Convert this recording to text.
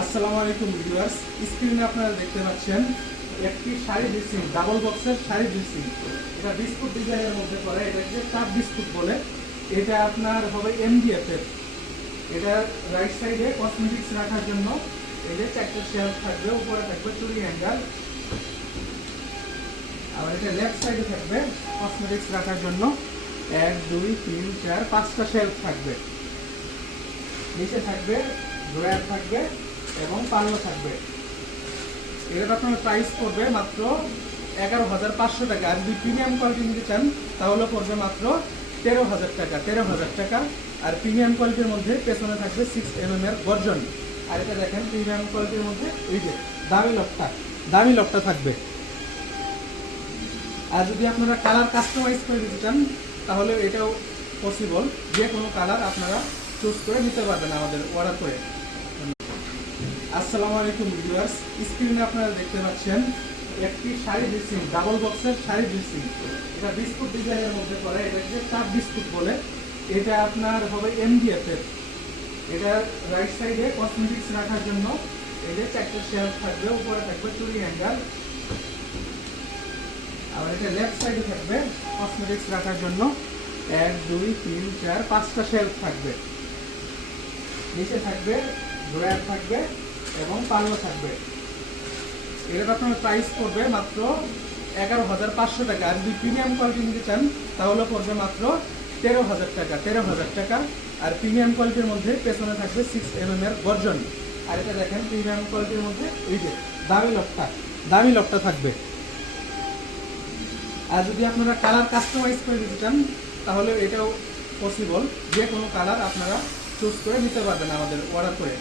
আসসালামু আলাইকুম ভিউয়ার্স, স্ক্রিনে আপনারা দেখতে পাচ্ছেন একটি শাড়ি ড্রেসিং, ডাবল বক্সের শাড়ি ড্রেসিং। এটা বিস্কুট ডিজাইনের মধ্যে পড়ে, এটাকে চাপ বিস্কুট বলে। এটা আপনার হবে এমডিএফ এর। এটা রাইট সাইডে কসমেটিক্স রাখার জন্য এই যে চারটে শেলফ থাকবে, উপরে থাকবে চুড়ি হ্যাঙ্গার। আর এটা লেফট সাইডে থাকবে কসমেটিক্স রাখার জন্য 1 2 3 4 5টা শেলফ থাকবে। নিচে থাকবে ড্রয়ার থাকবে এবং পাল্লা থাকবে। এর আপনার প্রাইস পড়বে মাত্র 11,500 টাকা। আর যদি প্রিমিয়াম কোয়ালিটি নিতে চান তাহলে পড়বে মাত্র 13,000 টাকা। 13,000 টাকা। আর প্রিমিয়াম কোয়ালিটির মধ্যে পেছনে থাকবে 6mm এর গর্জন। আর এটা দেখেন প্রিমিয়াম কোয়ালিটির মধ্যে এই যে দামি লকটা থাকবে। আর যদি আপনারা কালার কাস্টমাইজ করে দিতে চান তাহলে এটাও পসিবল, যে কোনো কালার আপনারা চুজ করে নিতে পারবেন আমাদের অর্ডার করে। আসসালামু আলাইকুম ভিউয়ার্স, স্ক্রিনে আপনারা দেখতে পাচ্ছেন একটি শাড়ি ড্রেসিং, ডাবল বক্সের শাড়ি ড্রেসিং। এটা বিস্কুট ডিজাইনের মধ্যে পড়ে, এটাকে চাপ বিস্কুট বলে। এটা আপনার হবে এমডিএফ এর। এটা রাইট সাইডে কসমেটিক্স রাখার জন্য এই যে চারটে শেলফ থাকবে, উপরে থাকবে চুড়ি হ্যাঙ্গার। আর এটা লেফট সাইডে থাকবে কসমেটিক্স রাখার জন্য 1 2 3 4 5টা শেলফ থাকবে। নিচে থাকবে ড্রয়ার থাকবে এবং পাল্লা থাকবে। এর আপনার প্রাইস পড়বে মাত্র 11,500 টাকা। আর যদি প্রিমিয়াম কোয়ালিটি নিতে চান তাহলে পড়বে মাত্র 13,000 টাকা। 13,000 টাকা। আর প্রিমিয়াম কোয়ালিটির মধ্যে পেছনে থাকবে 6mm এর গর্জন। আর এটা দেখেন প্রিমিয়াম কোয়ালিটির মধ্যে এই যে দামি লকটা থাকবে। আর যদি আপনারা কালার কাস্টমাইজ করে দিতে চান তাহলে এটাও পসিবল, যে কোনো কালার আপনারা চুজ করে নিতে পারবেন আমাদের অর্ডার করে।